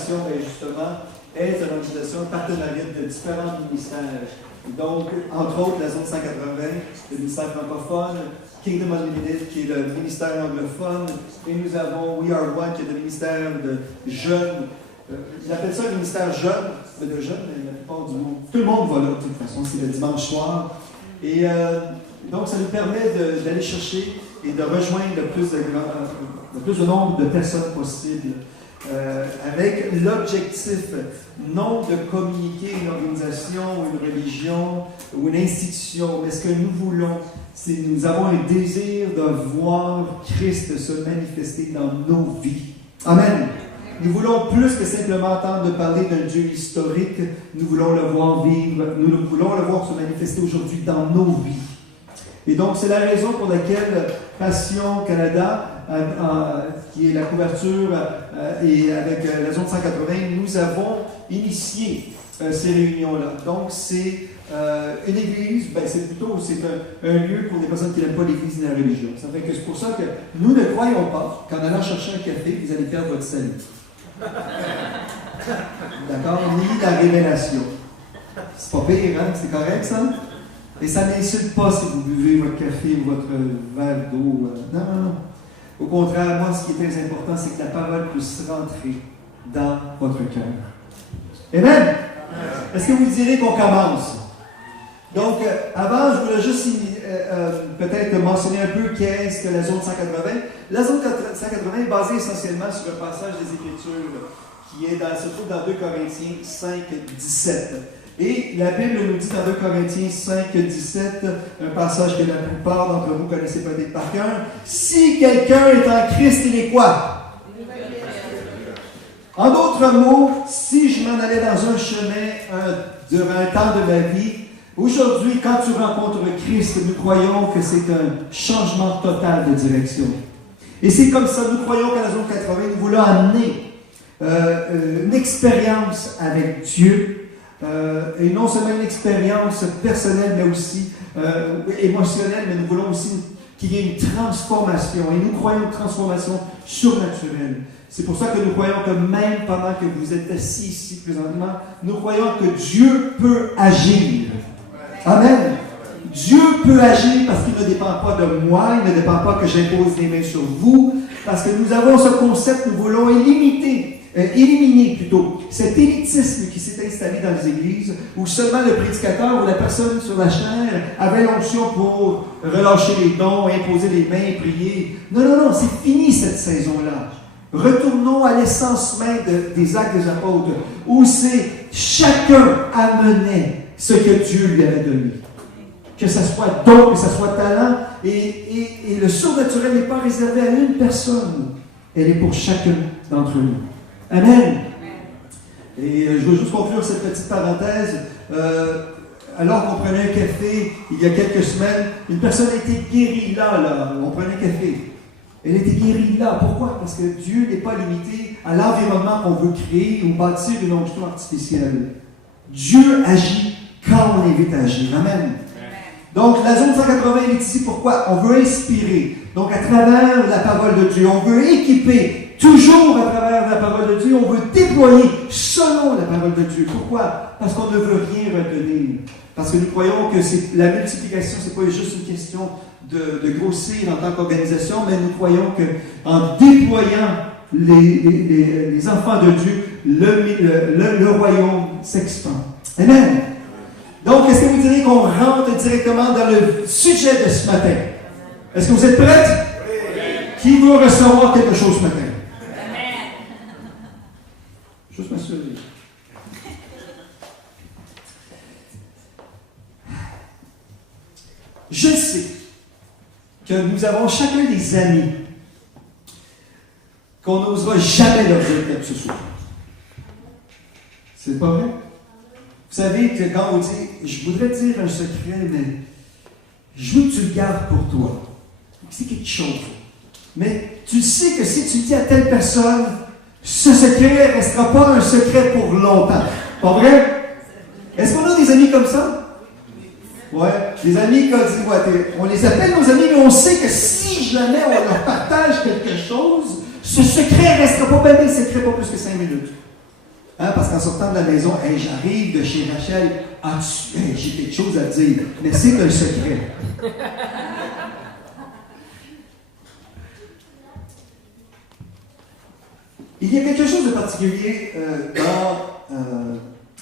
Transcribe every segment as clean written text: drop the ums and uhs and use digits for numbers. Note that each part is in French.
formation, justement, est une organisation partenariat de différents ministères. Donc, entre autres, la zone 180, le ministère francophone, Kingdom Unlimited, qui est le ministère anglophone, et nous avons We Are One, qui est le ministère de jeunes. Ils appellent ça le ministère jeune, de jeunes, mais la plupart du monde. Tout le monde va là, de toute façon, c'est le dimanche soir. Et donc, ça nous permet d'aller chercher et de rejoindre le plus de nombre de personnes possible. Avec l'objectif non de communiquer une organisation ou une religion ou une institution, mais ce que nous voulons, c'est nous avons un désir de voir Christ se manifester dans nos vies. Amen. Nous voulons plus que simplement entendre parler d'un Dieu historique, nous voulons le voir vivre, nous voulons le voir se manifester aujourd'hui dans nos vies. Et donc, c'est la raison pour laquelle Passion Canada, qui est la couverture, et avec la zone 180, nous avons initié ces réunions-là. Donc, c'est une église, c'est un lieu pour des personnes qui n'aiment pas l'église ni la religion. Ça fait que c'est pour ça que nous ne croyons pas qu'en allant chercher un café, vous allez perdre votre salut. D'accord? Ni la révélation. C'est pas pire, hein? C'est correct, ça? Et ça n'insulte pas si vous buvez votre café ou votre verre d'eau. Non, non, non. Au contraire, moi, ce qui est très important, c'est que la parole puisse rentrer dans votre cœur. Amen? Est-ce que vous direz qu'on commence? Donc, avant, je voulais juste peut-être mentionner un peu qu'est-ce que la zone 180. La zone 180 est basée essentiellement sur un passage des Écritures qui se trouve dans 2 Corinthiens 5, 17. Et la Bible nous dit dans 2 Corinthiens 5, 17, un passage que la plupart d'entre vous connaissez peut-être par cœur. Si quelqu'un est en Christ, il est quoi? En d'autres mots, si je m'en allais dans un chemin durant un temps de ma vie, aujourd'hui, quand tu rencontres Christ, nous croyons que c'est un changement total de direction. Et c'est comme ça, nous croyons qu'à la zone 80, nous voulons amener une expérience avec Dieu. Et non seulement une expérience personnelle, mais aussi émotionnelle, mais nous voulons aussi qu'il y ait une transformation. Et nous croyons une transformation surnaturelle. C'est pour ça que nous croyons que même pendant que vous êtes assis ici présentement, nous croyons que Dieu peut agir. Amen. Dieu peut agir parce qu'il ne dépend pas de moi, il ne dépend pas que j'impose les mains sur vous, parce que nous avons ce concept, nous voulons éliminer cet élitisme qui s'est installé dans les églises, où seulement le prédicateur ou la personne sur la chaire avait l'onction pour relâcher les dons, imposer les mains, prier. Non, non, non, c'est fini cette saison-là. Retournons à l'essence même des actes des apôtres, où c'est chacun amenait ce que Dieu lui avait donné. Que ce soit don, que ce soit talent, et le surnaturel n'est pas réservé à une personne, elle est pour chacun d'entre nous. Amen. Et je veux juste conclure cette petite parenthèse. Alors qu'on prenait un café il y a quelques semaines, une personne a été guérie là. On prenait un café. Elle était guérie là. Pourquoi? Parce que Dieu n'est pas limité à l'environnement qu'on veut créer ou bâtir une onction artificielle. Dieu agit quand on l'invite à agir. Amen. Donc, la zone 180 est ici. Pourquoi? On veut inspirer. Donc, à travers la parole de Dieu, on veut équiper. Toujours à travers la parole de Dieu, on veut déployer selon la parole de Dieu. Pourquoi? Parce qu'on ne veut rien retenir. Parce que nous croyons que la multiplication, ce n'est pas juste une question de grossir en tant qu'organisation, mais nous croyons qu'en déployant les enfants de Dieu, le royaume s'expand. Amen. Donc, est-ce que vous direz qu'on rentre directement dans le sujet de ce matin? Est-ce que vous êtes prêts? Oui. Qui veut recevoir quelque chose ce matin? Juste m'assurer. Je sais que nous avons chacun des amis qu'on n'osera jamais leur dire quelque chose. C'est pas vrai? Vous savez que quand on dit « je voudrais te dire un secret, mais je veux que tu le gardes pour toi », c'est quelque chose. Mais tu sais que si tu dis à telle personne, ce secret ne restera pas un secret pour longtemps. Pas vrai? Est-ce qu'on a des amis comme ça? Ouais. Des amis, on les appelle nos amis, mais on sait que si jamais on leur partage quelque chose, ce secret ne restera pas bien secret, pas plus que 5 minutes. Hein, parce qu'en sortant de la maison, hey, j'arrive de chez Rachel, hey, j'ai quelque chose à te dire, mais c'est un secret. Il y a quelque chose de particulier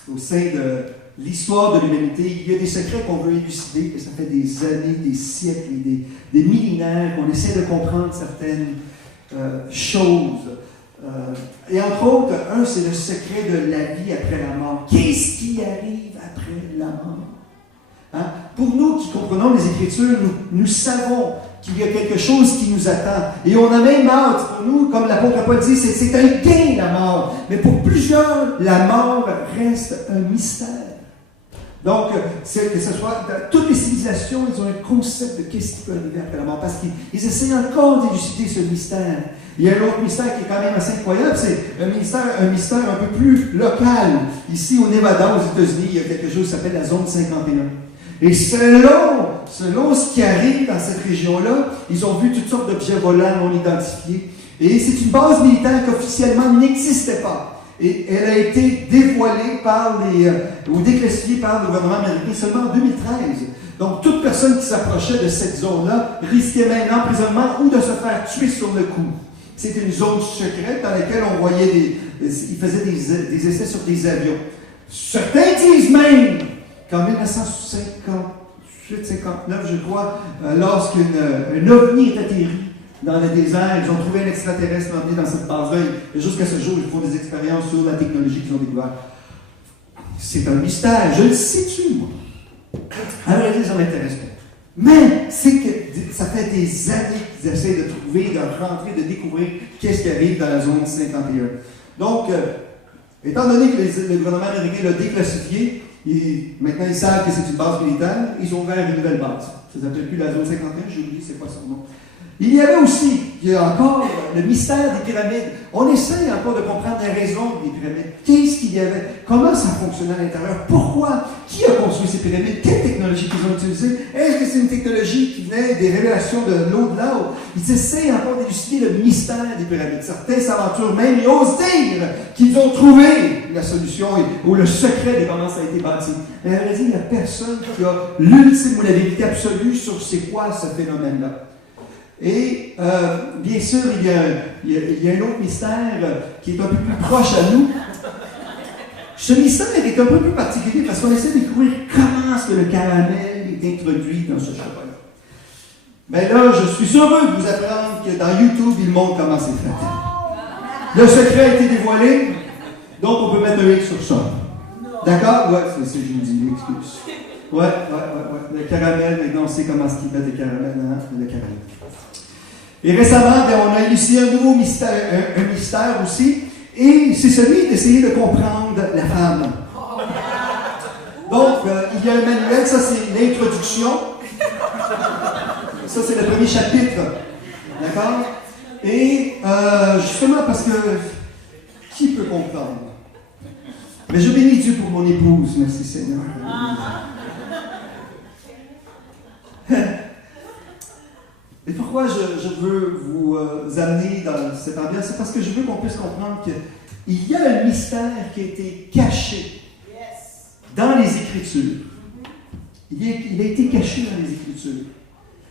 au sein de l'histoire de l'humanité. Il y a des secrets qu'on veut élucider, que ça fait des années, des siècles, des millénaires qu'on essaie de comprendre certaines choses. Et entre autres, un, c'est le secret de la vie après la mort. Qu'est-ce qui arrive après la mort? Hein? Pour nous qui comprenons les Écritures, nous savons qu'il y a quelque chose qui nous attend. Et on a même hâte. Pour nous, comme l'apôtre Paul dit, c'est un gain, la mort. Mais pour plusieurs, la mort reste un mystère. Donc, que ce soit dans toutes les civilisations, ils ont un concept de qu'est-ce qui peut arriver après la mort, parce qu'ils essaient encore d'élucider ce mystère. Il y a un autre mystère qui est quand même assez incroyable, c'est un mystère un peu plus local. Ici, au Nevada, aux États-Unis, il y a quelque chose qui s'appelle la zone 51. Et selon ce qui arrive dans cette région-là, ils ont vu toutes sortes d'objets volants non identifiés. Et c'est une base militaire qui officiellement n'existait pas. Et elle a été dévoilée ou déclassifiée par le gouvernement américain seulement en 2013. Donc, toute personne qui s'approchait de cette zone-là risquait même l'emprisonnement ou de se faire tuer sur le coup. C'était une zone secrète dans laquelle on voyait ils faisaient des essais sur des avions. Certains disent même qu'en 1958-59, je crois, lorsqu'un ovni est atterri dans le désert, ils ont trouvé un extraterrestre emmené dans cette base-là, et jusqu'à ce jour, ils font des expériences sur la technologie qu'ils ont découverte. C'est un mystère, je le situe, moi. À vrai dire, ça ne m'intéresse pas. Mais c'est que ça fait des années qu'ils essaient de trouver, de rentrer, de découvrir qu'est-ce qui arrive dans la zone 51. Donc, étant donné que le gouvernement américain l'a déclassifié, maintenant ils savent que c'est une base militaire, ils ont ouvert une nouvelle base. Ça ne s'appelle plus la zone 51, j'ai oublié c'est quoi son nom. Il y avait aussi, il y a encore le mystère des pyramides. On essaie encore de comprendre les raisons des pyramides. Qu'est-ce qu'il y avait? Comment ça fonctionnait à l'intérieur? Pourquoi? Qui a construit ces pyramides? Quelle technologie qu'ils ont utilisée? Est-ce que c'est une technologie qui venait des révélations de l'au-delà? Ils essaient encore d'élucider le mystère des pyramides. Certains s'aventurent même, ils osent dire qu'ils ont trouvé la solution ou le secret de comment ça a été bâti. Mais à vrai dire, il n'y a personne qui a l'ultime ou la vérité absolue sur c'est quoi ce phénomène-là. Et bien sûr, il y a un autre mystère qui est un peu plus proche à nous. Ce mystère est un peu plus particulier parce qu'on essaie de découvrir comment est-ce que le caramel est introduit dans ce chocolat. Mais là, je suis heureux de vous apprendre que dans YouTube, il montre comment c'est fait. Le secret a été dévoilé, donc on peut mettre un X sur ça. D'accord? Ouais, c'est ce que je vous dis, excuse. Ouais. Le caramel, maintenant on sait comment est-ce qu'il fait des caramels, hein? Le caramel. Et récemment, on a initié un nouveau mystère, un mystère aussi, et c'est celui d'essayer de comprendre la femme. Donc, il y a un manuel, ça c'est l'introduction. Ça c'est le premier chapitre. D'accord? Et justement parce que qui peut comprendre? Mais je bénis Dieu pour mon épouse, merci Seigneur. Et pourquoi je veux vous amener dans cette ambiance? C'est parce que je veux qu'on puisse comprendre qu'il y a un mystère qui a été caché dans les Écritures. Il a été caché dans les Écritures,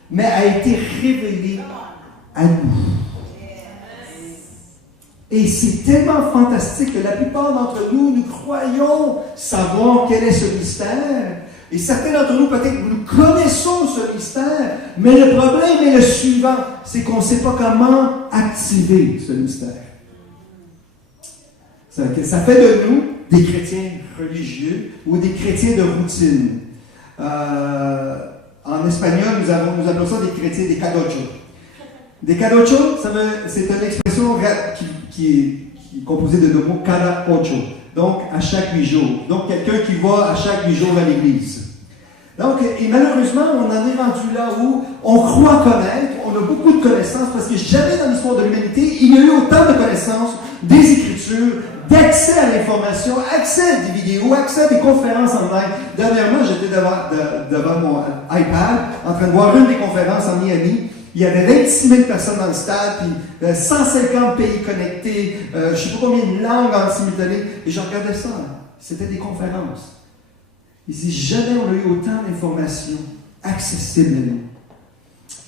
mais a été révélé à nous. Et c'est tellement fantastique que la plupart d'entre nous, nous croyons savoir quel est ce mystère. Et certains d'entre nous, peut-être, nous connaissons ce mystère, mais le problème est le suivant, c'est qu'on ne sait pas comment activer ce mystère. Ça fait de nous des chrétiens religieux ou des chrétiens de routine. En espagnol, nous appelons ça des chrétiens des cadochos. Des cadochos, c'est une expression qui est composée de deux mots, cada ocho. Donc, à chaque 8 jours. Donc, quelqu'un qui va à chaque 8 jours à l'église. Donc, et malheureusement, on en est rendu là où on croit connaître, on a beaucoup de connaissances, parce que jamais dans l'histoire de l'humanité, il y a eu autant de connaissances, des Écritures, d'accès à l'information, accès à des vidéos, accès à des conférences en ligne. Dernièrement, j'étais devant mon iPad, en train de voir une des conférences en Miami. il y avait 26 000 personnes dans le stade, puis 150 pays connectés, je ne sais pas combien de langues en simultané, et je regardais ça. C'était des conférences. Il dit, jamais on a eu autant d'informations accessibles à nous.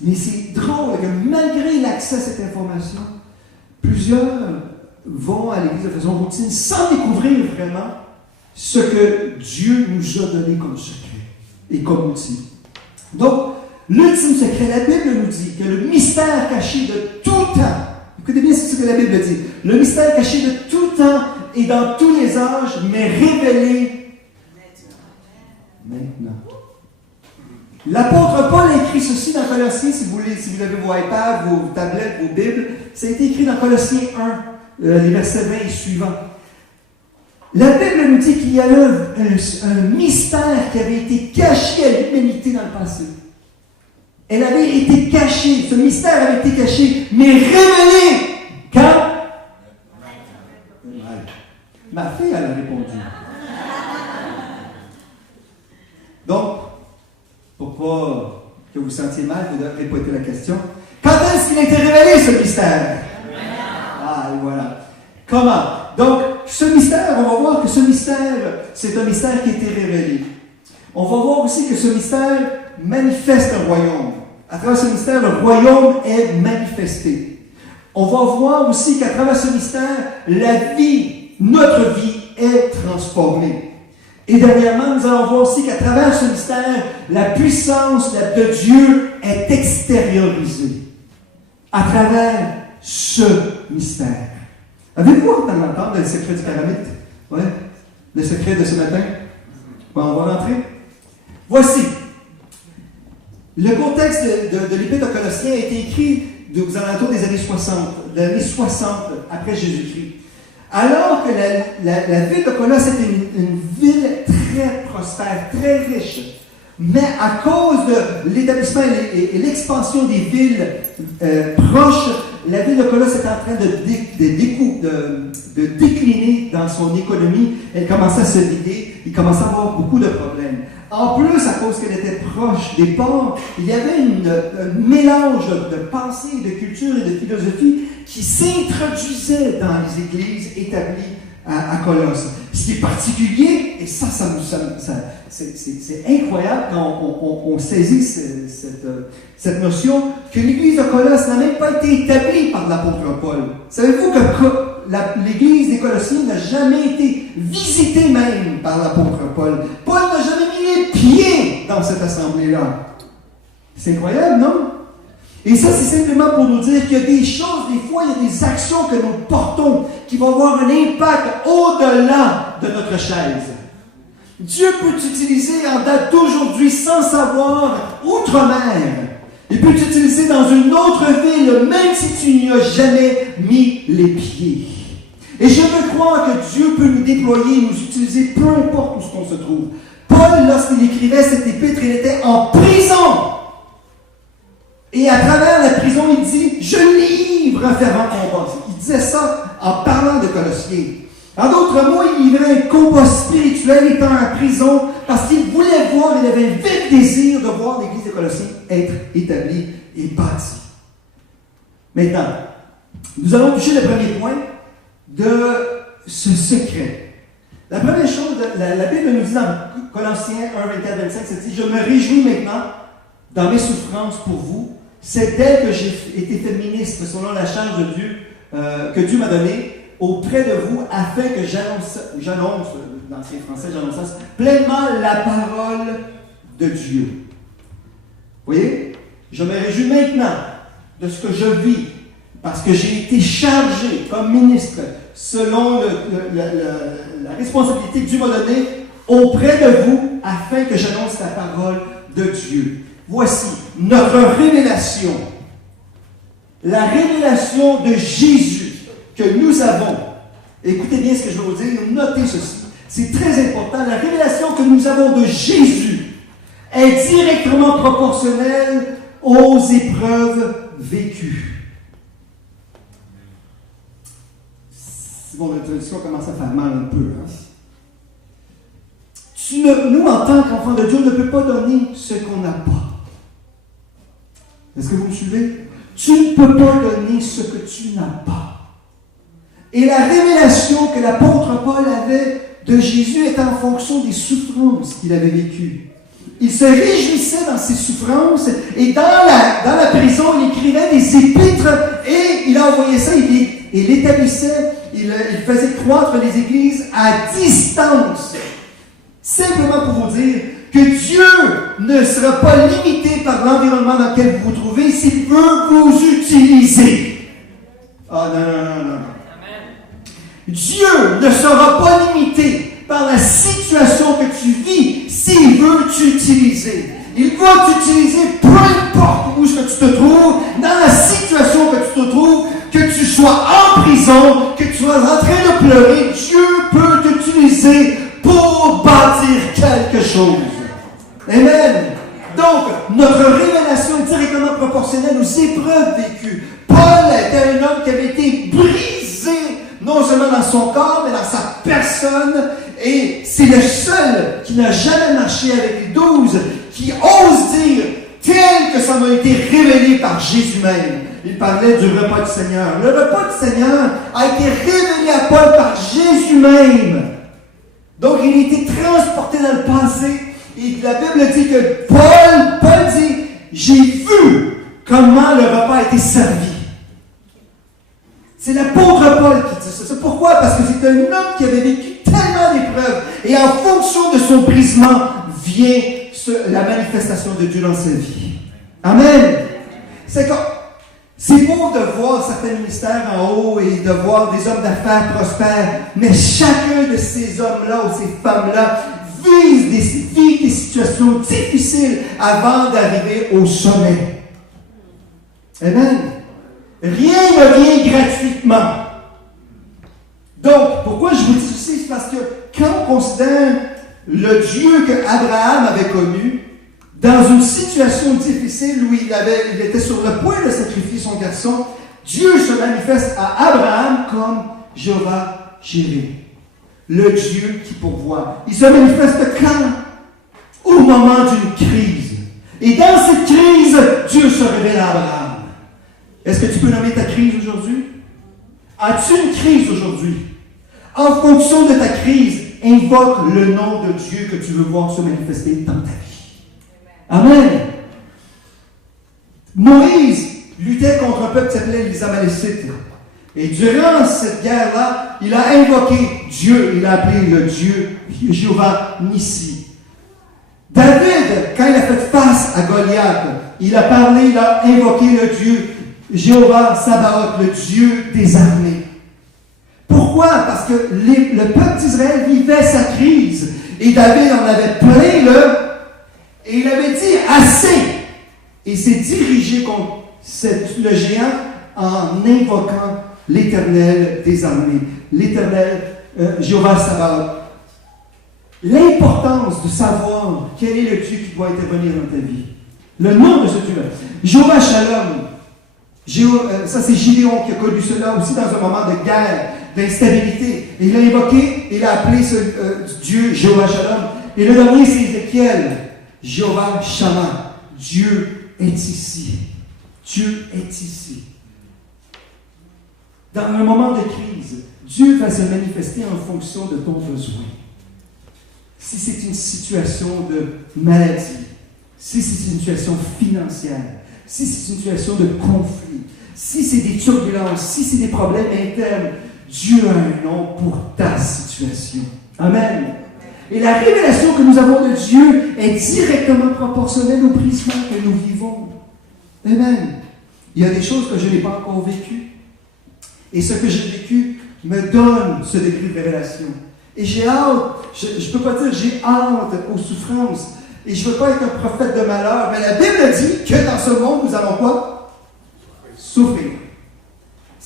Mais c'est drôle que malgré l'accès à cette information, plusieurs vont à l'Église de façon routine sans découvrir vraiment ce que Dieu nous a donné comme secret et comme outil. Donc, l'ultime secret, la Bible nous dit que le mystère caché de tout temps, écoutez bien ce que la Bible dit, le mystère caché de tout temps et dans tous les âges, mais révélé maintenant. L'apôtre Paul a écrit ceci dans Colossiens, si vous avez vos iPads, vos tablettes, vos Bibles, ça a été écrit dans Colossiens 1, les versets 20 et suivants. La Bible nous dit qu'il y a un mystère qui avait été caché à l'humanité dans le passé. Elle avait été cachée, ce mystère avait été caché, mais révélé quand? Ma fille, elle a répondu. Donc, pour pas que vous vous sentiez mal, vous devez répéter la question. Quand est-ce qu'il a été révélé, ce mystère? Ah, et voilà. Comment? Donc, ce mystère, on va voir que ce mystère, c'est un mystère qui a été révélé. On va voir aussi que ce mystère manifeste un royaume. À travers ce mystère, le royaume est manifesté. On va voir aussi qu'à travers ce mystère, la vie, notre vie, est transformée. Et dernièrement, nous allons voir aussi qu'à travers ce mystère, la puissance de Dieu est extériorisée. À travers ce mystère. Avez-vous entendu entendre le secret du caramite? Oui? Le secret de ce matin? Bon, on va rentrer. Voici. Le contexte de l'Épître de Colossiens a été écrit aux alentours des années 60, l'année 60 après Jésus-Christ. Alors que la ville de Colosse était une ville très prospère, très riche, mais à cause de l'établissement et l'expansion des villes proches, la ville de Colosse était en train de décliner dans son économie. Elle commençait à se vider, il commençait à avoir beaucoup de problèmes. En plus, à cause qu'elle était proche des ports, il y avait un mélange de pensée, de culture et de philosophie qui s'introduisait dans les églises établies à Colosse. Ce qui est particulier, et ça c'est incroyable quand on saisit cette notion, que l'église de Colosse n'a même pas été établie par l'apôtre Paul. Savez-vous que l'église des Colossiens n'a jamais été visitée même par l'apôtre Paul? Paul n'a jamais mis les pieds dans cette assemblée-là. C'est incroyable, non? Et ça, c'est simplement pour nous dire qu'il y a des choses, des fois, il y a des actions que nous portons qui vont avoir un impact au-delà de notre chaise. Dieu peut t'utiliser en date d'aujourd'hui sans savoir outre-mer. Il peut t'utiliser dans une autre ville, même si tu n'y as jamais mis les pieds. Et je veux croire que Dieu peut nous déployer, nous utiliser, peu importe où on se trouve. Paul, lorsqu'il écrivait cette épître, il était en prison. Et à travers la prison, il dit « Je livre un fervent combat ». Il disait ça en parlant de Colossiens. En d'autres mots, il livrait un combat spirituel étant en prison parce qu'il voulait voir, il avait un vif désir de voir l'église de Colossiens être établie et bâtie. Maintenant, nous allons toucher le premier point de ce secret. La première chose, la Bible nous dit dans Colossiens 1, 24, 25, c'est dit « Je me réjouis maintenant dans mes souffrances pour vous. C'est dès que j'ai été fait ministre selon la charge de Dieu que Dieu m'a donnée auprès de vous, afin que j'annonce, dans l'ancien français, j'annonce pleinement la parole de Dieu. » Vous voyez? Je me réjouis maintenant de ce que je vis, parce que j'ai été chargé comme ministre, selon la responsabilité que Dieu m'a donnée, auprès de vous, afin que j'annonce la parole de Dieu. Voici notre révélation. La révélation de Jésus que nous avons. Écoutez bien ce que je vais vous dire, notez ceci. C'est très important. La révélation que nous avons de Jésus est directement proportionnelle aux épreuves vécues. Bon, l'introduction commence à faire mal un peu. Nous, en tant qu'enfants de Dieu, ne peut pas donner ce qu'on n'a pas. Est-ce que vous me suivez? Tu ne peux pas donner ce que tu n'as pas. Et la révélation que l'apôtre Paul avait de Jésus était en fonction des souffrances qu'il avait vécues. Il se réjouissait dans ses souffrances et dans la prison, il écrivait des épîtres et il envoyait ça, il l'établissait, il faisait croître les églises à distance. Simplement pour vous dire que Dieu ne sera pas limité par l'environnement dans lequel vous vous trouvez s'il veut vous utiliser. Ah non. Dieu ne sera pas limité par la situation que tu vis s'il veut t'utiliser. Il va t'utiliser peu importe où est-ce que tu te trouves, dans la situation que tu te trouves, que tu sois en prison, que tu sois en train de pleurer, Dieu peut t'utiliser pour bâtir quelque chose. Amen. Donc, notre révélation est directement proportionnelle aux épreuves vécues. Paul était un homme qui avait été brisé, non seulement dans son corps, mais dans sa personne. Et c'est le seul qui n'a jamais marché avec les 12, qui ose dire, tel que ça m'a été révélé par Jésus même. Il parlait du repas du Seigneur. Le repas du Seigneur a été révélé à Paul par Jésus même. Donc, il a été transporté dans le passé. Et la Bible dit que Paul dit, j'ai vu comment le repas a été servi. C'est l'apôtre Paul qui dit ça. C'est pourquoi? Parce que c'est un homme qui avait vécu tellement d'épreuves. Et en fonction de son brisement, vient la manifestation de Dieu dans sa vie. Amen. C'est beau de voir certains ministères en haut et de voir des hommes d'affaires prospères, mais chacun de ces hommes-là ou ces femmes-là vivent des situations difficiles avant d'arriver au sommet. Amen. Rien ne vient gratuitement. Donc, pourquoi je vous dis ceci? C'est parce que quand on considère le Dieu qu'Abraham avait connu, dans une situation difficile où il était sur le point de sacrifier son garçon, Dieu se manifeste à Abraham comme Jéhovah Jireh, le Dieu qui pourvoit. Il se manifeste quand? Au moment d'une crise. Et dans cette crise, Dieu se révèle à Abraham. Est-ce que tu peux nommer ta crise aujourd'hui? As-tu une crise aujourd'hui? En fonction de ta crise, invoque le nom de Dieu que tu veux voir se manifester dans ta vie. Amen. Moïse luttait contre un peuple qui s'appelait les Amalécites. Et durant cette guerre-là, il a invoqué Dieu. Il a appelé le Dieu Jéhovah Nissi. David, quand il a fait face à Goliath, il a parlé, il a invoqué le Dieu Jéhovah Sabaoth, le Dieu des armées. Pourquoi? Parce que le peuple d'Israël vivait sa crise. Et David en avait plein et il avait dit assez. Et s'est dirigé contre le géant en invoquant l'Éternel des armées, l'Éternel Jéhovah Sabaoth. L'importance de savoir quel est le Dieu qui doit intervenir dans ta vie. Le nom de ce Dieu-là. Jéhovah Shalom. Ça, c'est Gideon qui a connu cela aussi dans un moment de guerre, d'instabilité. Et il a invoqué, il a appelé ce Dieu Jéhovah Shalom. Et le dernier, c'est Ézéchiel. Jéhovah Shammah. Dieu est ici. Dieu est ici. Dans un moment de crise, Dieu va se manifester en fonction de ton besoin. Si c'est une situation de maladie, si c'est une situation financière, si c'est une situation de conflit, si c'est des turbulences, si c'est des problèmes internes, Dieu a un nom pour ta situation. Amen. Et la révélation que nous avons de Dieu est directement proportionnelle au brisement que nous vivons. Amen. Il y a des choses que je n'ai pas encore vécues. Et ce que j'ai vécu me donne ce degré de révélation. Et j'ai hâte, je ne peux pas dire j'ai hâte aux souffrances. Et je ne veux pas être un prophète de malheur, mais la Bible dit que dans ce monde, nous allons quoi? Souffrir.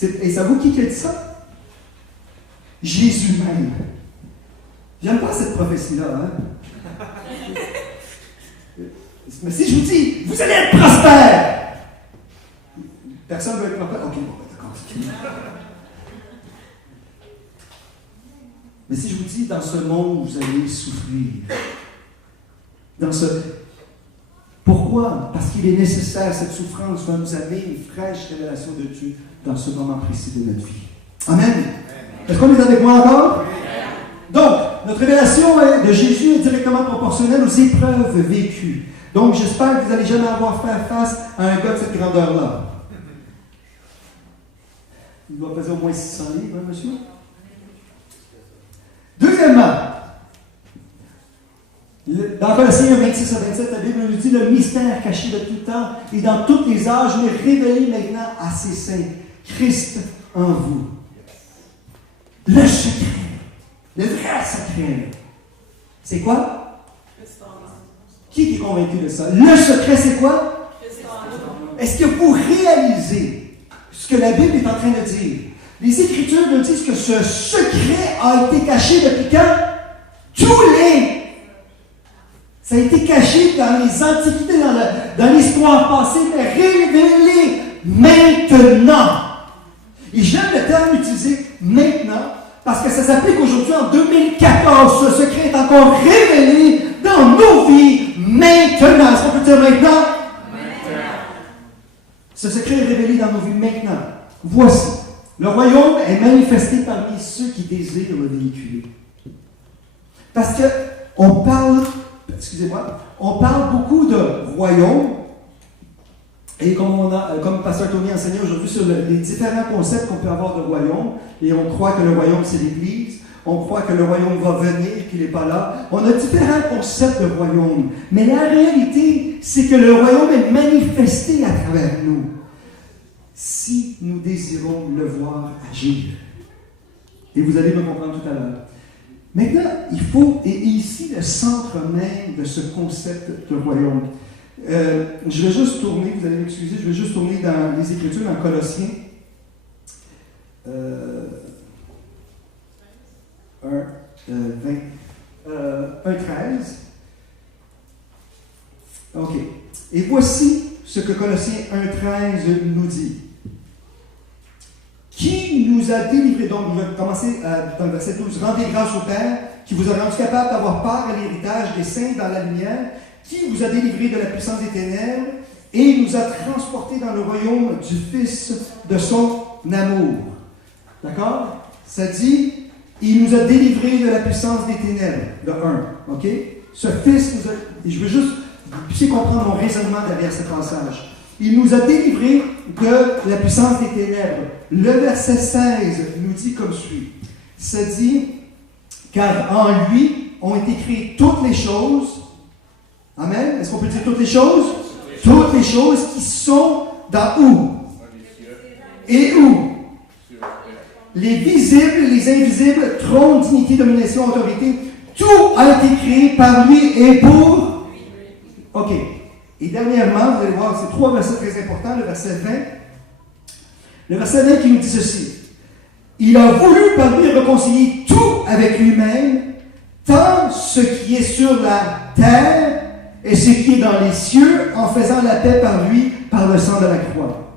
Et savez-vous qui a dit ça? Jésus même. J'aime pas cette prophétie-là, hein? Mais si je vous dis, vous allez être prospère! Personne ne veut être prospère? Ok, bon, d'accord. Mais si je vous dis, dans ce monde, vous allez souffrir. Pourquoi? Pourquoi? Parce qu'il est nécessaire, cette souffrance va nous amener une fraîche révélation de Dieu dans ce moment précis de notre vie. Amen. Est-ce qu'on est avec moi encore? Donc, notre révélation de Jésus est directement proportionnelle aux épreuves vécues. Donc, j'espère que vous n'allez jamais avoir à faire face à un gars de cette grandeur-là. Il doit peser au moins 600 livres, hein, monsieur? Deuxièmement, dans Colossiens 26 à 27, la Bible nous dit le mystère caché de tout temps et dans tous les âges, mais révélé maintenant à ses saints. Christ en vous. Le secret, le vrai secret, c'est quoi? Qui est convaincu de ça? Le secret, c'est quoi? Est-ce que vous réalisez ce que la Bible est en train de dire? Les Écritures nous disent que ce secret a été caché depuis quand? Ça a été caché dans les antiquités, dans l'histoire passée, mais révélé maintenant. Et j'aime le terme utilisé maintenant, parce que ça s'applique aujourd'hui en 2014. Ce secret est encore révélé dans nos vies maintenant. Est-ce qu'on peut dire maintenant? Ce secret est révélé dans nos vies maintenant. Voici, le royaume est manifesté parmi ceux qui désirent le véhiculer. Parce que on parle beaucoup de royaume, et comme Pasteur Tony enseignait aujourd'hui sur les différents concepts qu'on peut avoir de royaume, et on croit que le royaume c'est l'Église, on croit que le royaume va venir, qu'il n'est pas là. On a différents concepts de royaume, mais la réalité, c'est que le royaume est manifesté à travers nous, si nous désirons le voir agir. Et vous allez me comprendre tout à l'heure. Maintenant, il faut, et ici le centre même de ce concept de royaume. Je vais juste tourner, vous allez m'excuser, je vais juste tourner dans les Écritures, dans Colossiens 1:13. OK. Et voici ce que Colossiens 1:13 nous dit. Qui nous a délivrés, donc je vais commencer dans le verset 12, rendez grâce au Père, qui vous a rendu capable d'avoir part à l'héritage des saints dans la lumière, qui vous a délivré de la puissance des ténèbres, et nous a transportés dans le royaume du Fils de son amour. D'accord? Ça dit, il nous a délivrés de la puissance des ténèbres, de 1. OK? Ce Fils nous a... Et je veux juste que vous puissiez comprendre mon raisonnement derrière ce passage. Il nous a délivrés de la puissance des ténèbres. Le verset 16 nous dit comme suit. Ça dit, car en lui ont été créées toutes les choses. Amen. Est-ce qu'on peut dire toutes les choses? Toutes les choses qui sont dans où? Et où? Les visibles, les invisibles, trône, dignité, domination, autorité. Tout a été créé par lui et pour. OK. Et dernièrement, vous allez voir, c'est 3 versets très importants. Le verset 20. Le verset 20 qui nous dit ceci. Il a voulu par lui réconcilier tout avec lui-même, tant ce qui est sur la terre et ce qui est dans les cieux, en faisant la paix par lui, par le sang de la croix.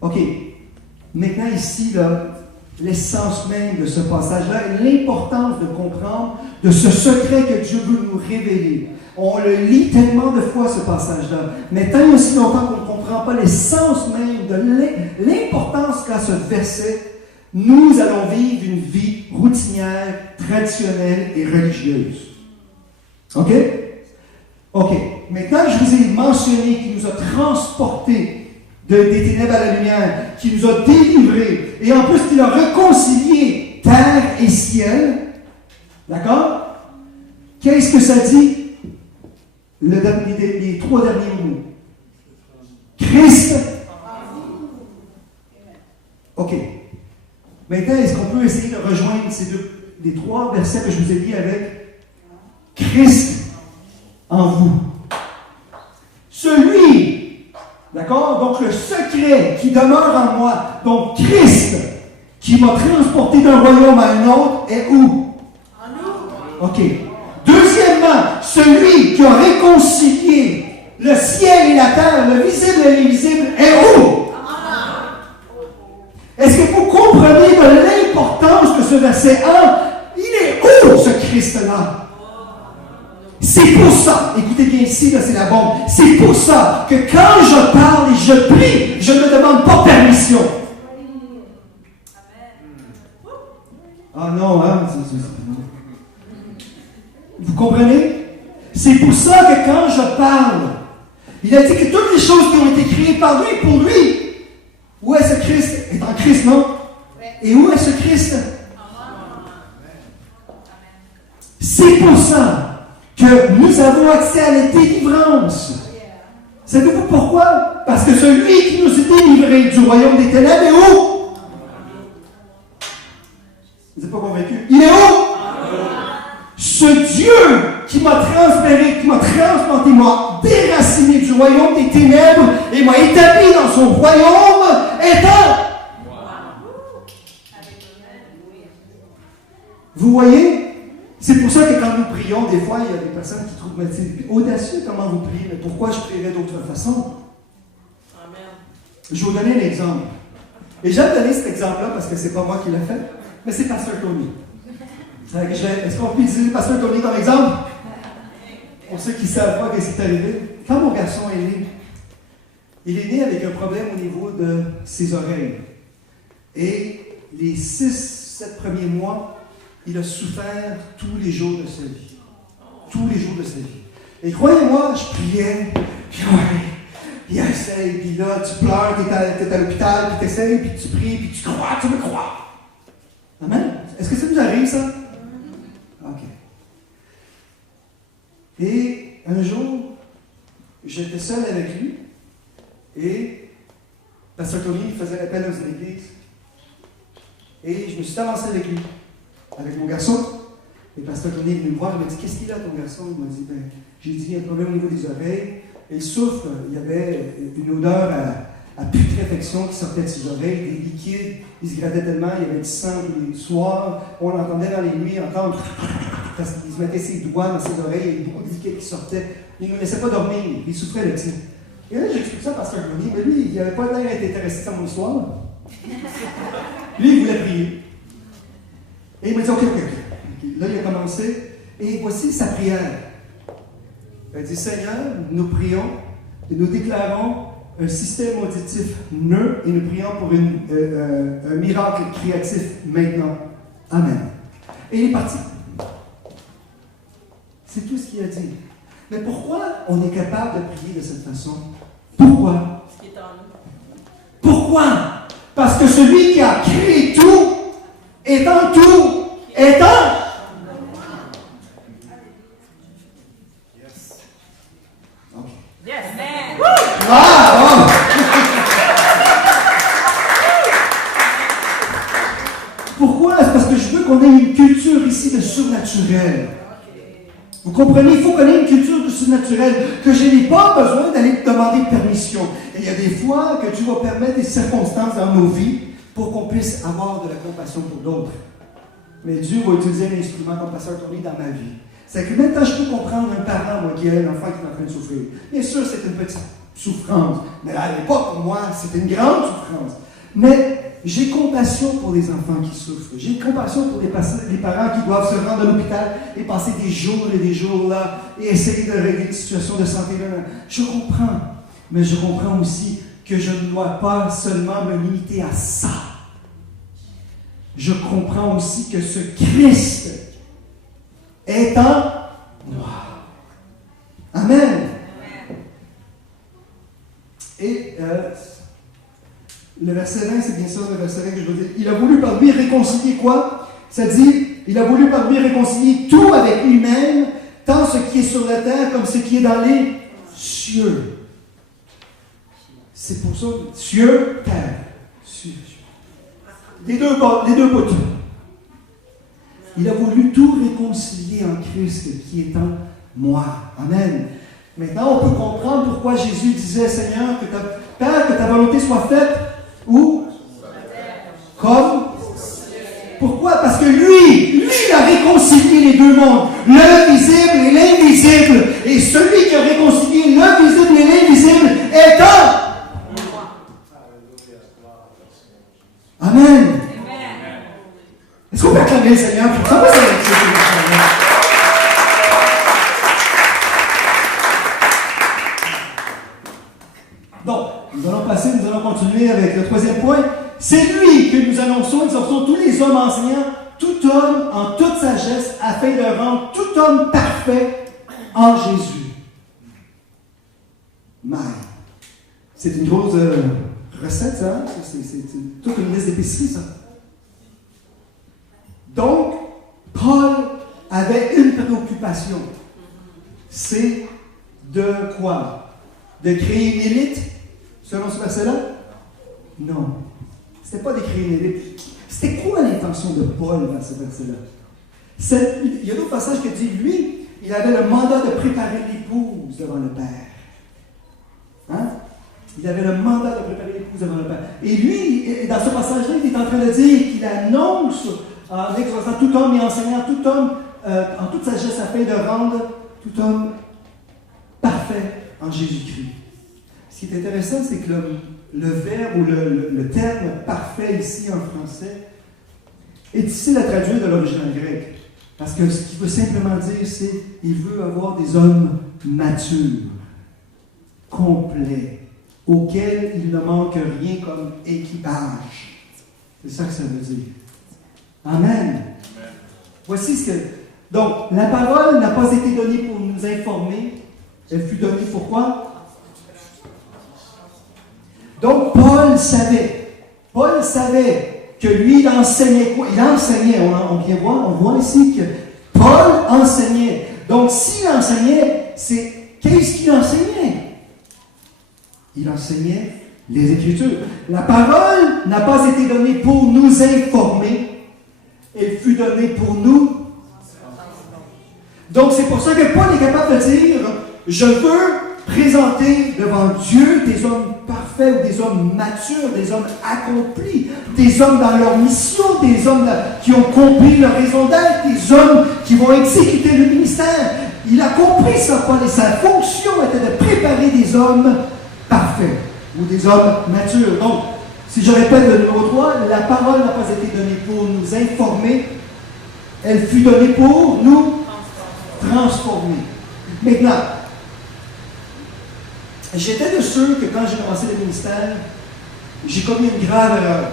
OK. Maintenant ici, là, l'essence même de ce passage-là, l'importance de comprendre de ce secret que Dieu veut nous révéler. On le lit tellement de fois, ce passage-là, mais tant aussi longtemps qu'on ne comprend pas l'essence même de l'importance qu'a ce verset, nous allons vivre une vie routinière, traditionnelle et religieuse. OK? OK. Maintenant, je vous ai mentionné qu'il nous a transportés des ténèbres à la lumière, qui nous a délivrés, et en plus qu'il a réconcilié terre et ciel. D'accord? Qu'est-ce que ça dit? Les 3 derniers mots. Christ. OK. Maintenant, est-ce qu'on peut essayer de rejoindre les 3 versets que je vous ai dit avec Christ en vous? Celui, d'accord? Donc le secret qui demeure en moi, donc Christ, qui m'a transporté d'un royaume à un autre, est où? En nous. OK. Deuxièmement, celui qui a réconcilié le ciel et la terre, le visible et l'invisible, est où? Est-ce que vous comprenez de l'importance que ce verset a? Il est où, ce Christ-là? C'est pour ça, écoutez bien ici, là c'est la bombe, c'est pour ça que quand je parle et je prie, je ne demande pas permission. Ah non, hein? Vous comprenez? C'est pour ça que quand je parle, il a dit que toutes les choses qui ont été créées par lui, pour lui, où est ce Christ? Est en Christ, non? Et où est ce Christ? C'est pour ça que nous avons accès à la délivrance. Savez-vous pourquoi? Parce que celui qui nous a délivrés du royaume des ténèbres est où? Vous n'êtes pas convaincus? Il est où? Ce Dieu qui m'a transféré, qui m'a transplanté, m'a déraciné du royaume des ténèbres et m'a établi dans son royaume étant. Vous voyez? C'est pour ça que quand nous prions, des fois, il y a des personnes qui trouvent audacieux comment vous priez, mais pourquoi je prierais d'autre façon? Amen. Je vais vous donner un exemple. Et j'aime donner cet exemple-là parce que c'est pas moi qui l'ai fait, mais c'est Pasteur Tony. Est-ce qu'on peut utiliser Pasteur Tony comme exemple? Pour ceux qui ne savent pas ce qui est arrivé. Quand mon garçon est né, il est né avec un problème au niveau de ses oreilles. Et les 6-7 premiers mois, il a souffert tous les jours de sa vie. Tous les jours de sa vie. Et croyez-moi, je priais, puis ouais, il essaye, puis là, tu pleures, tu es à l'hôpital, puis tu essayes, puis tu pries, puis tu crois, tu me crois. Amen? Est-ce que ça nous arrive, ça? OK. Et un jour, j'étais seul avec lui, et Pasteur Tony faisait l'appel dans une église, et je me suis avancé avec lui. Avec mon garçon. Et Pasteur Tony est venu me voir, il m'a dit, qu'est-ce qu'il a ton garçon? Il m'a dit, j'ai dit, il y a un problème au niveau des oreilles. Et il souffre, il y avait une odeur à putréfaction qui sortait de ses oreilles, des liquides, il se grattait tellement, il y avait du sang tous les soirs, on l'entendait dans les nuits entendre, parce qu'il se mettait ses doigts dans ses oreilles, il y avait beaucoup de liquides qui sortaient, il ne nous laissait pas dormir, il souffrait de ça. Et là, j'explique ça à Pasteur Tony, mais lui, il n'avait pas l'air d'être intéressé dans mon histoire. Lui, il voulait prier. Et il m'a dit, OK. Là, il a commencé, et voici sa prière. Il a dit, Seigneur, nous prions et nous déclarons un système auditif neutre et nous prions pour un miracle créatif maintenant. Amen. Et il est parti. C'est tout ce qu'il a dit. Mais pourquoi on est capable de prier de cette façon? Pourquoi? Pourquoi? Parce que celui qui a créé tout, étant tout, étant. Ok. Yes, man. Ah, oh. Pourquoi? C'est parce que je veux qu'on ait une culture ici de surnaturel. Vous comprenez? Il faut qu'on ait une culture de surnaturel, que je n'ai pas besoin d'aller demander permission. Et il y a des fois que tu vas permettre des circonstances dans nos vies pour qu'on puisse avoir de la compassion pour d'autres. Mais Dieu va utiliser un instrument comme Pasteur Tony dans ma vie. C'est que maintenant, je peux comprendre un parent, moi, qui a un enfant qui est en train de souffrir. Bien sûr, c'est une petite souffrance. Mais à l'époque, pour moi, c'est une grande souffrance. Mais j'ai compassion pour les enfants qui souffrent. J'ai compassion pour les parents qui doivent se rendre à l'hôpital et passer des jours et des jours là et essayer de régler une situation de santé. Je comprends. Mais je comprends aussi que je ne dois pas seulement me limiter à ça. Je comprends aussi que ce Christ est en moi. Amen. Et le verset 20, c'est bien ça le verset 20 que je veux dire. Il a voulu par lui réconcilier quoi? Ça dit, il a voulu par lui réconcilier tout avec lui-même, tant ce qui est sur la terre comme ce qui est dans les cieux. C'est pour ça, cieux, terre. Cieux. Les deux bouts. Il a voulu tout réconcilier en Christ qui est en moi. Amen. Maintenant, on peut comprendre pourquoi Jésus disait, Seigneur, Père, que ta volonté soit faite, où? Comme? Pourquoi? Parce que lui, il a réconcilié les deux mondes, le visible et l'invisible. Et celui qui a réconcilié le visible et l'invisible est en. Amen. Est-ce qu'on peut acclamer le Seigneur pour ça? exhortons tous les hommes enseignants, tout homme en toute sagesse, afin de rendre tout homme parfait en Jésus. Mais, c'est une grosse recette, ça. Hein? C'est toute une liste d'épicerie, ça. Donc, Paul avait une préoccupation. C'est de quoi? De créer une élite, selon ce verset-là? Non. C'était pas de créer une élite. C'était quoi l'intention de Paul dans ce verset-là? Il y a d'autres passages qui disent, lui, il avait le mandat de préparer l'épouse devant le Père. Hein? Il avait le mandat de préparer l'épouse devant le Père. Et lui, dans ce passage-là, il est en train de dire qu'il annonce, en exhortant tout homme et enseignant tout homme en toute sagesse afin de rendre tout homme parfait en Jésus-Christ. Ce qui est intéressant, c'est que le verbe ou le terme parfait ici en français est difficile à traduire de l'original grec. Parce que ce qu'il veut simplement dire, c'est qu'il veut avoir des hommes matures, complets, auxquels il ne manque rien comme équipage. C'est ça que ça veut dire. Amen. Amen. Voici ce que... Donc, la parole n'a pas été donnée pour nous informer. Elle fut donnée pour quoi? Donc, Paul savait que lui, il enseignait quoi? Il enseignait, on voit ici que Paul enseignait. Donc, s'il enseignait, qu'est-ce qu'il enseignait? Il enseignait les Écritures. La parole n'a pas été donnée pour nous informer, elle fut donnée pour nous. Donc, c'est pour ça que Paul est capable de dire, je veux présenter devant Dieu des hommes parfaits ou des hommes matures, des hommes accomplis, des hommes dans leur mission, des hommes qui ont compris leur raison d'être, des hommes qui vont exécuter le ministère. Il a compris ça, Paul, et sa fonction était de préparer des hommes parfaits ou des hommes matures. Donc, si je répète le numéro 3, la parole n'a pas été donnée pour nous informer, elle fut donnée pour nous transformer. Maintenant, j'étais de ceux que quand j'ai commencé le ministère, j'ai commis une grave erreur.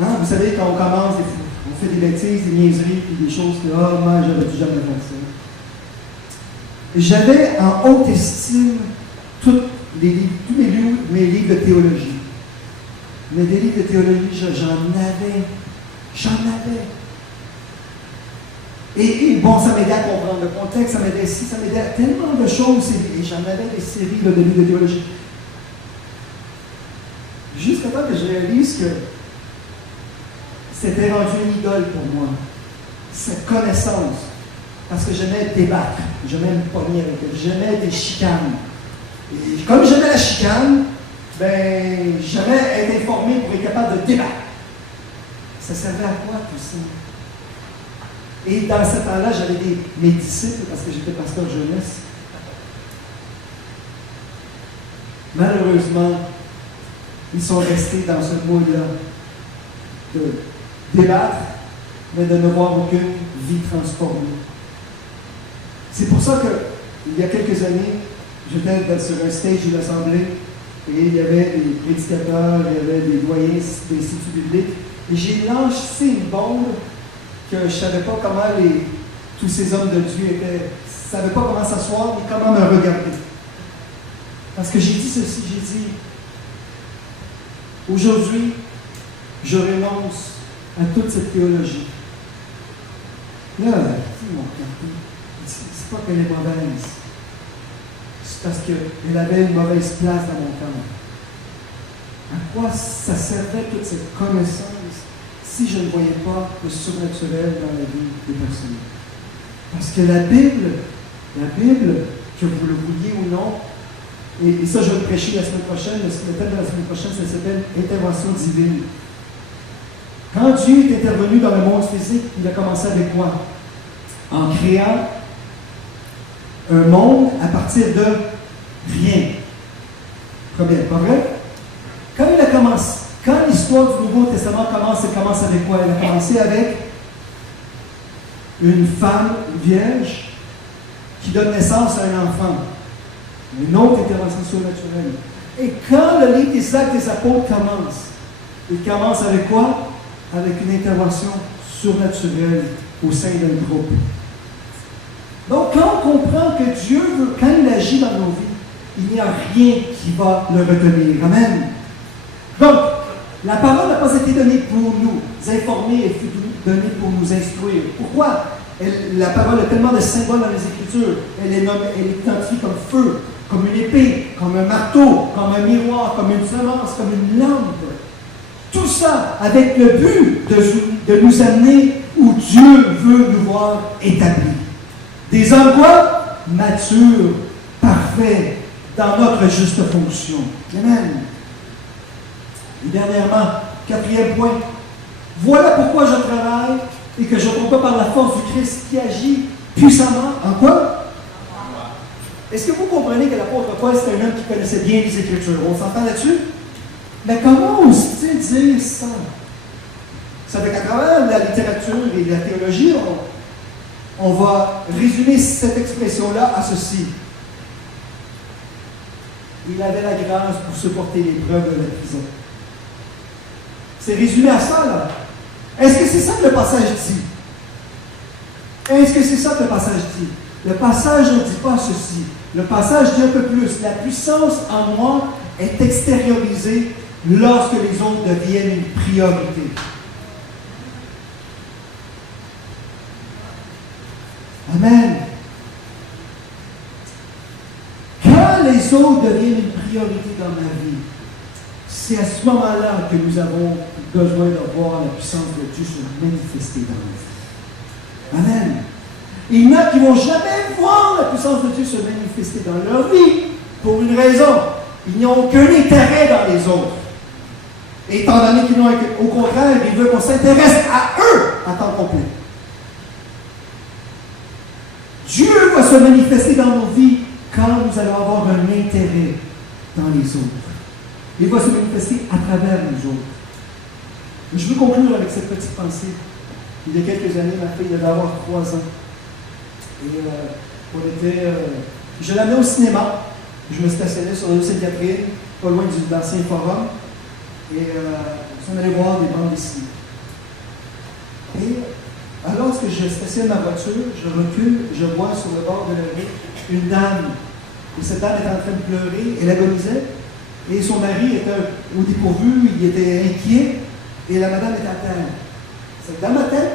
Hein? Vous savez, quand on commence, on fait des bêtises, des niaiseries, puis des choses que, moi, j'aurais dû jamais faire ça. J'avais en haute estime tous mes livres de théologie. Mais des livres de théologie, j'en avais. Et bon, ça m'aidait à comprendre le contexte, ça m'aidait à tellement de choses, et j'en avais des séries de livres de théologie. Jusqu'à temps que je réalise que c'était rendu une idole pour moi, cette connaissance, parce que j'aimais débattre, j'aimais me pogner avec elle, j'aimais des chicanes. Et comme j'aimais la chicane, j'aimais être informé pour être capable de débattre. Ça servait à quoi tout ça? Et dans ce temps-là, j'avais mes disciples, parce que j'étais pasteur jeunesse. Malheureusement, ils sont restés dans ce moule-là de débattre, mais de ne voir aucune vie transformée. C'est pour ça qu'il y a quelques années, j'étais sur un stage de l'Assemblée, et il y avait des prédicateurs, il y avait des doyens d'instituts bibliques, et j'ai lancé une bombe que je ne savais pas comment tous ces hommes de Dieu étaient, je ne savais pas comment s'asseoir, ni comment me regarder. Parce que j'ai dit ceci, j'ai dit, aujourd'hui, je renonce à toute cette théologie. Là, ils m'ont regardé. C'est pas qu'elle est mauvaise, c'est parce qu'elle avait une mauvaise place dans mon cœur. À quoi ça servait toute cette connaissance si je ne voyais pas le surnaturel dans la vie des personnes? Parce que la Bible, que vous le vouliez ou non, et ça je vais le prêcher la semaine prochaine, le thème de la semaine prochaine, ça s'appelle Intervention divine. Quand Dieu est intervenu dans le monde physique, il a commencé avec quoi? En créant un monde à partir de rien. Très bien, pas vrai? Quand il a commencé, quand l'histoire du Nouveau Testament commence, elle commence avec quoi? Elle a commencé avec une femme, une vierge, qui donne naissance à un enfant. Une autre intervention surnaturelle. Et quand le livre des Actes des Apôtres commence, Il commence avec quoi? Avec une intervention surnaturelle au sein d'un groupe. Donc, quand on comprend que Dieu, quand il agit dans nos vies, il n'y a rien qui va le retenir. Amen. Donc, la parole n'a pas été donnée pour nous informer, elle fut donnée pour nous instruire. Pourquoi? La parole a tellement de symboles dans les Écritures. Elle est identifiée comme feu, comme une épée, comme un marteau, comme un miroir, comme une semence, comme une lampe. Tout ça avec le but de nous amener où Dieu veut nous voir établis. Des hommes quoi? Matures, parfaits, dans notre juste fonction. Amen. Et dernièrement, 4e point. Voilà pourquoi je travaille et que je ne tombe pas par la force du Christ qui agit puissamment. En quoi? Est-ce que vous comprenez que l'apôtre Paul, c'est un homme qui connaissait bien les Écritures? On s'entend là-dessus? Mais comment ose-t-il dire ça? Ça fait qu'à travers la littérature et la théologie, on va résumer cette expression-là à ceci. Il avait la grâce pour supporter l'épreuve de la prison. C'est résumé à ça, là. Est-ce que c'est ça que le passage dit? Est-ce que c'est ça que le passage dit? Le passage ne dit pas ceci. Le passage dit un peu plus. La puissance en moi est extériorisée lorsque les autres deviennent une priorité. Amen. Quand les autres deviennent une priorité dans ma vie, c'est à ce moment-là que nous avons besoin de voir la puissance de Dieu se manifester dans nos vies. Amen. Il y en a qui ne vont jamais voir la puissance de Dieu se manifester dans leur vie pour une raison. Ils n'ont aucun intérêt dans les autres. Et étant donné qu'ils n'ont au contraire, ils veulent qu'on s'intéresse à eux à temps complet. Dieu va se manifester dans nos vies quand nous allons avoir un intérêt dans les autres. Il va se manifester à travers nous autres. Je veux conclure avec cette petite pensée. Il y a quelques années, ma fille devait avoir 3 ans. Et je l'amenais au cinéma. Je me stationnais sur la rue Sainte-Catherine, pas loin de l'ancien forum. Et on allait voir des bandes dessinées. Et alors que je stationne ma voiture, je recule, je vois sur le bord de la rue une dame. Et cette dame était en train de pleurer, elle agonisait. Et son mari était au dépourvu, il était inquiet. Et la madame était à terre. C'est dans ma tête,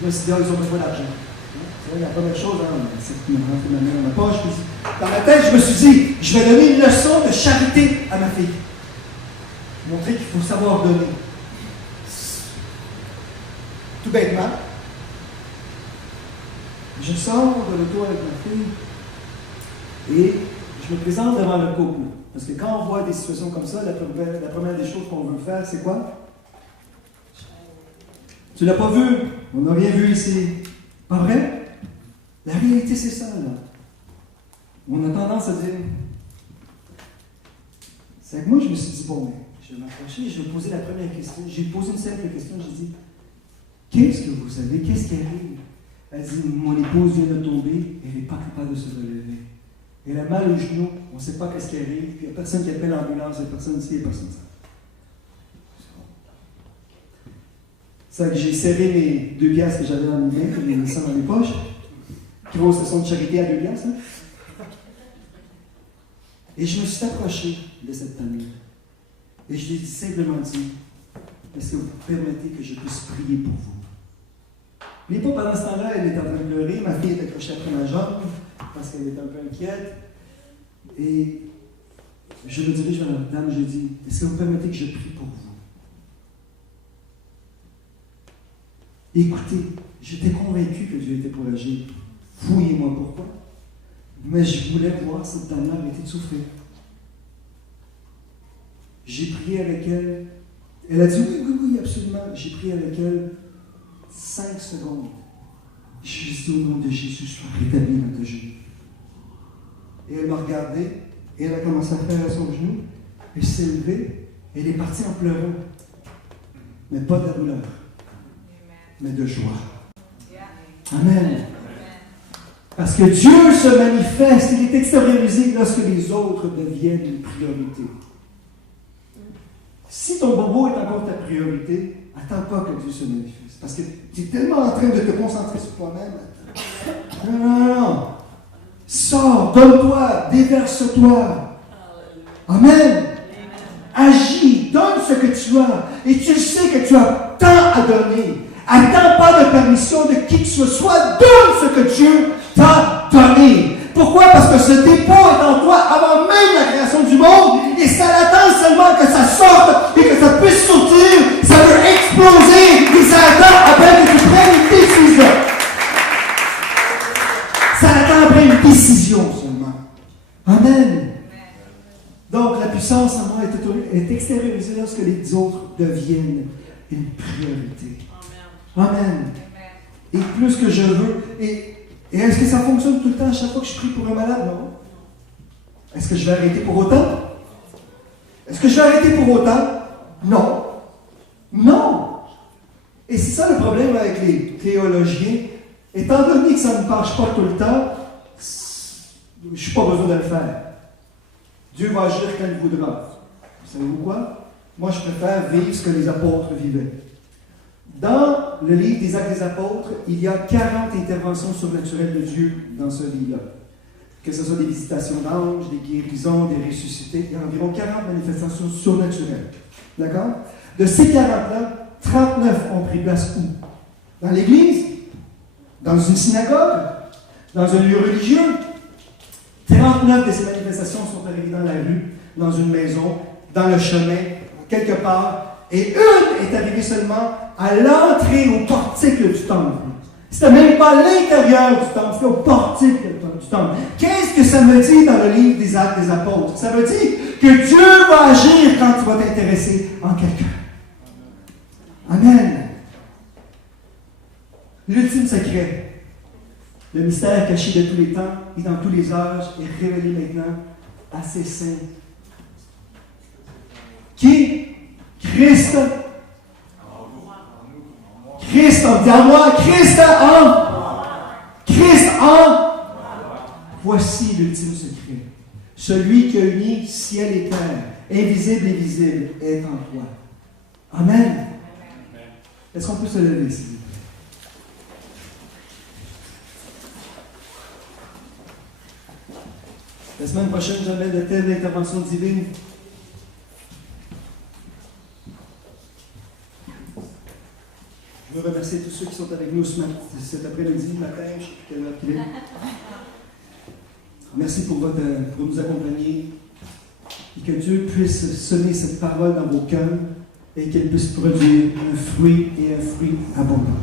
je me suis dit, ils ont besoin d'argent. C'est la première chose, c'est qui m'a rentré ma main dans ma poche. Dans ma tête, je me suis dit, je vais donner une leçon de charité à ma fille. Montrer qu'il faut savoir donner. Tout bêtement, je sors de l'auto avec ma fille et je me présente devant le couple. Parce que quand on voit des situations comme ça, la première des choses qu'on veut faire, c'est quoi? Tu l'as pas vu? On n'a rien vu ici. Pas vrai? La réalité, c'est ça, là. On a tendance à dire... C'est que moi, je me suis dit, bon, mais je vais m'approcher, je vais poser la première question. J'ai posé une simple question, j'ai dit, qu'est-ce que vous savez? Qu'est-ce qui arrive? Elle dit, mon épouse vient de tomber, elle n'est pas capable de se relever. Elle a mal au genou, on ne sait pas qu'est-ce qui arrive, puis il n'y a personne qui appelle l'ambulance, il n'y a personne ici, il n'y a personne ça. C'est que j'ai serré mes 2 piastres que j'avais dans mes mains, puis j'ai mis ça dans mes poches, qui vont aux stations de charité à 2 piastres. Hein? Et je me suis approché de cette famille. Et je lui ai simplement dit, est-ce que vous permettez que je puisse prier pour vous? Mais pas pendant ce temps-là, elle était en train de pleurer, ma fille était accrochée après ma jambe, parce qu'elle était un peu inquiète. Et je me dirige vers la dame, je lui dis, est-ce que vous permettez que je prie pour vous? Écoutez, j'étais convaincu que Dieu était pour agir. Fouillez-moi pourquoi. Mais je voulais voir cette dame-là arrêter de souffrir. J'ai prié avec elle. Elle a dit oui, absolument. J'ai prié avec elle 5 secondes. Je lui ai dit au nom de Jésus, sois rétabli dans tes genoux. Et elle m'a regardé, et elle a commencé à faire à son genou. Elle s'est levée, et elle est partie en pleurant. Mais pas de la douleur, mais de joie. Amen. Parce que Dieu se manifeste, il est extériorisé lorsque les autres deviennent une priorité. Si ton bobo est encore ta priorité, attends pas que Dieu se manifeste. Parce que tu es tellement en train de te concentrer sur toi-même. Non, non, non. Sors, donne-toi, déverse-toi. Amen. Agis, donne ce que tu as. Et tu sais que tu as tant à donner. Attends pas de permission de qui que ce soit. Donne ce que Dieu t'a donné. Pourquoi? Parce que ce dépôt est en toi avant même la création du monde. Et ça attend seulement que ça sorte et que ça puisse sortir. Ça veut exploser. Et ça attend après que tu prennes une décision. Ça attend après une décision seulement. Amen. Donc la puissance en moi est extériorisée lorsque les autres deviennent une priorité. Amen. Et plus que je veux. Et est-ce que ça fonctionne tout le temps à chaque fois que je prie pour un malade? Non. Est-ce que je vais arrêter pour autant? Est-ce que je vais arrêter pour autant? Non. Non. Et c'est ça le problème avec les théologiens. Étant donné que ça ne marche pas tout le temps, je n'ai pas besoin de le faire. Dieu va agir quand il voudra. Savez-vous quoi? Moi, je préfère vivre ce que les apôtres vivaient. Dans le livre des Actes des Apôtres, il y a 40 interventions surnaturelles de Dieu dans ce livre-là. Que ce soit des visitations d'anges, des guérisons, des ressuscités, il y a environ 40 manifestations surnaturelles. D'accord? De ces 40-là, 39 ont pris place où? Dans l'église? Dans une synagogue? Dans un lieu religieux? 39 de ces manifestations sont arrivées dans la rue, dans une maison, dans le chemin, quelque part. Et une est arrivée seulement à l'entrée au portique du temple. C'était même pas à l'intérieur du temple, c'était au portique du temple. Qu'est-ce que ça me dit dans le livre des Actes des Apôtres? Ça veut dire que Dieu va agir quand tu vas t'intéresser en quelqu'un. Amen. L'ultime secret, le mystère caché de tous les temps et dans tous les âges est révélé maintenant à ses saints. Qui? Christ. Christ en dit à moi, Christ en. Voici l'ultime secret. Celui qui a uni ciel et terre, invisible et visible, est en toi. Amen. Est-ce qu'on peut se lever, s'il vous plaît? La semaine prochaine, j'amène de telles interventions divines. Je veux remercier tous ceux qui sont avec nous cet après-midi, matin, je ne sais plus quelle heure qu'il est. Merci pour nous accompagner et que Dieu puisse semer cette parole dans vos cœurs et qu'elle puisse produire un fruit et un fruit abondant.